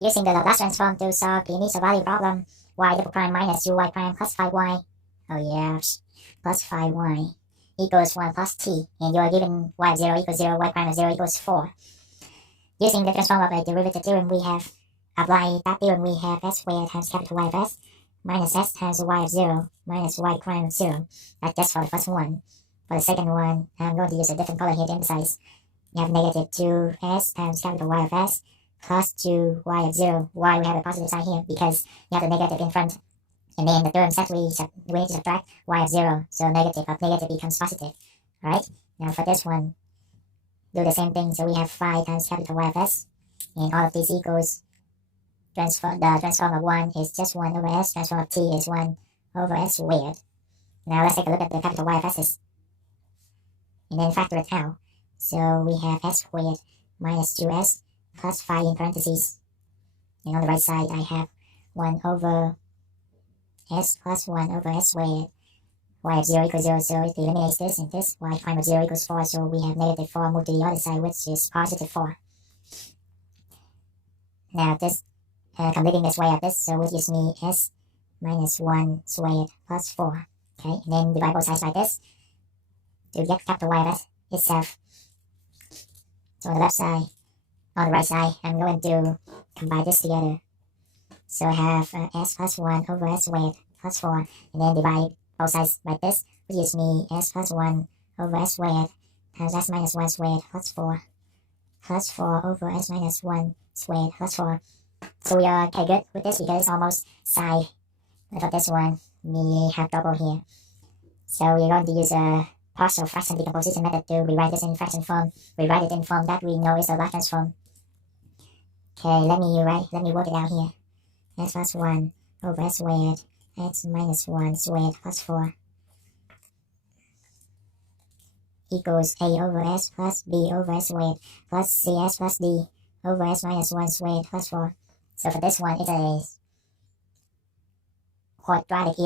Using the Laplace transform to solve the initial value problem, y double prime minus 2y prime plus 5y, oh yeah, plus 5y equals 1 plus t, and you are given y of 0 equals 0, y prime of 0 equals 4. Using the transform of a derivative theorem, we have applied that theorem. We have s squared times capital Y of s minus s times y of 0 minus y prime of 0. That's just for the first one. For the second one, I'm going to use a different color here to emphasize. You have negative 2s times capital Y of s plus 2y of 0. Why we have a positive sign here? Because you have the negative in front. And then the theorem says we need to subtract y of 0. So negative of negative becomes positive. Alright? Now for this one, do the same thing. So we have 5 times capital Y of s. And all of these equals the transform of 1 is just 1 over s. Transform of t is 1 over s squared. Now let's take a look at the capital Y of s. And then factor it out. So we have s squared minus 2s plus 5 in parentheses. And on the right side, I have 1 over s plus 1 over s squared. Y of 0 equals 0, so it eliminates this and this. Y prime of 0 equals 4, so we have negative 4 moved to the other side, which is positive 4. Now this, completing this way of this, so it gives me s minus 1 squared plus 4. Okay, and then divide both sides by this to get capital Y of s itself. So on the left side, on the right side, I'm going to combine this together. So I have s plus 1 over s squared plus 4, and then divide both sides by this, which gives me s plus 1 over s squared times s minus 1 squared plus 4 over s minus 1 squared plus 4. So we are okay good with this because it's almost side. But for this one, we have double here. So we're going to use a partial fraction decomposition method to rewrite this in fraction form. Rewrite it in form that we know is the Laplace transform. Okay, let me work it out here. S plus 1 over s squared, x minus 1 squared plus 4 equals a over s plus b over s squared plus cs plus d over s minus 1 squared plus 4. So for this one, it's a quadratic,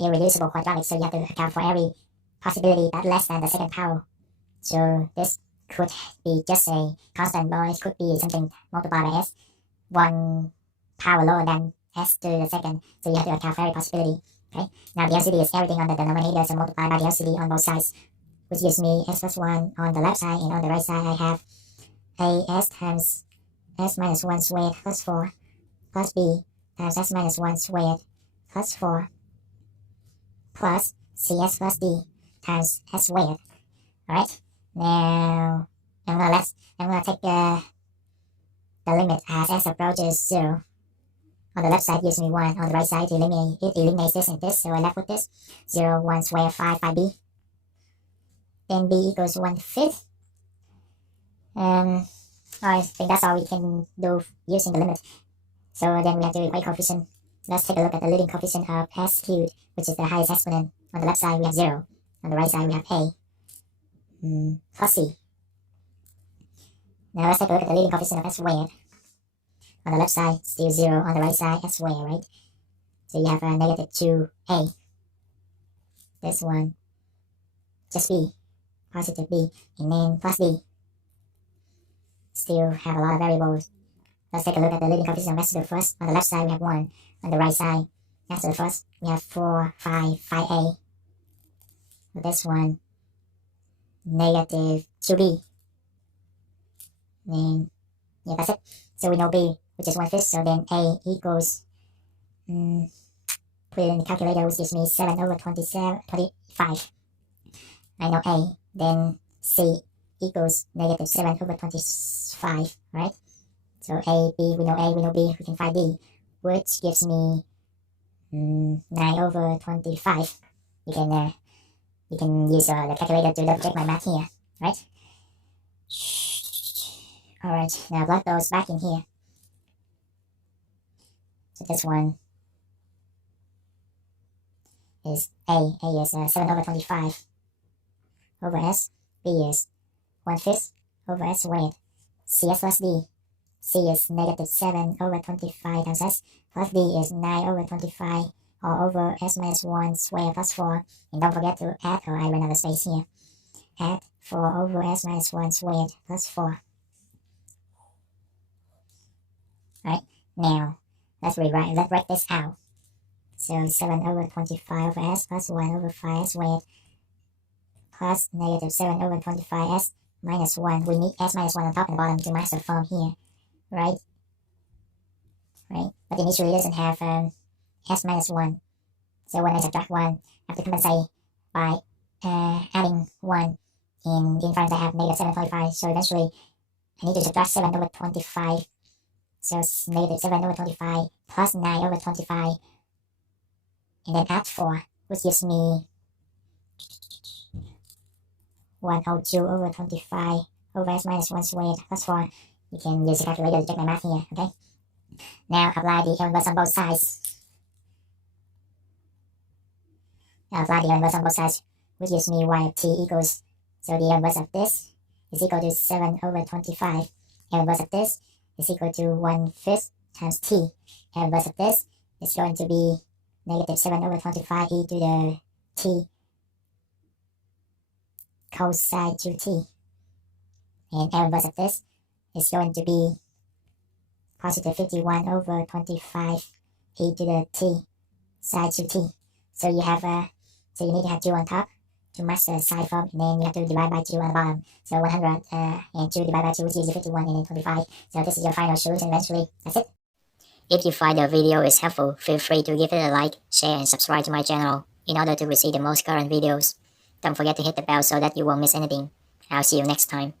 irreducible quadratic, so you have to account for every possibility that's less than the second power. So this could be just a constant, but it could be something multiplied by s, 1 power lower than s to the second, so you have to account for every possibility. Okay, now the LCD is everything on the denominator, so multiply by the LCD on both sides, which gives me s plus 1 on the left side, and on the right side I have as times s minus 1 squared plus 4 plus b times s minus 1 squared plus 4 plus cs plus d times s squared. Alright, now I'm gonna take the limit as s approaches 0. On the left side gives me 1, on the right side it eliminates this and this, so I left with this 0, 1 squared 5 b. Then b equals 1/5. I think that's all we can do using the limit. So then we have to equate coefficient. Let's take a look at the leading coefficient of s cubed, which is the highest exponent. On the left side we have 0. On the right side we have a plus c. Now let's take a look at the leading coefficient of s squared. On the left side, still 0. On the right side, s squared, right? So you have a negative 2a. This one, just b, positive b, and then plus d. Still have a lot of variables. Let's take a look at the leading coefficient of s to the first. On the left side, we have 1. On the right side, s to the first, we have 4, 5a. For this one, negative 2b. And yeah, that's it. So we know b, which is 1/5, so then a equals, put it in the calculator, which gives me 7 over 25. I know a, then c equals negative 7 over 25, right? So a, b, we know b, we can find d, which gives me 9 over 25. You can use the calculator to double check my math here, right? Alright, now plug those back in here. So this one is a is 7 over 25 over s, b is 1/5 over s squared, cs plus d, c is negative 7 over 25 times s, plus d is 9 over 25 all over s minus 1 squared plus 4, and don't forget to add, or I run out of space here, add 4 over s minus 1 squared plus 4. Now, let's write this out. So 7 over 25 over s plus 1 over 5s squared plus negative 7 over 25s minus 1. We need s minus 1 on top and bottom to match the form here, right? But initially it doesn't have s minus 1. So when I subtract 1, I have to compensate by adding 1. In the inference I have negative 7/25, so eventually I need to subtract 7 over 25. So it's negative 7 over 25 plus 9 over 25, and then add 4, which gives me 102 over 25 over s minus 1 squared plus 4. You can use a calculator to check my math here, okay? Now apply the inverse on both sides. Which gives me y of t equals, so the inverse of this is equal to 7 over 25. Inverse of this is equal to 1/5 times t. Inverse of this is going to be negative 7 over 25 e to the t cosine 2t. And inverse of this is going to be positive 51 over 25 e to the t sine 2t. So you have so you need to have 2 on top to match the side form, and then you have to divide by 2 on the bottom. So 100 and 2 divided by 2, which gives you 51 and then 25. So this is your final solution eventually. That's it. If you find the video is helpful, feel free to give it a like, share, and subscribe to my channel in order to receive the most current videos. Don't forget to hit the bell so that you won't miss anything. I'll see you next time.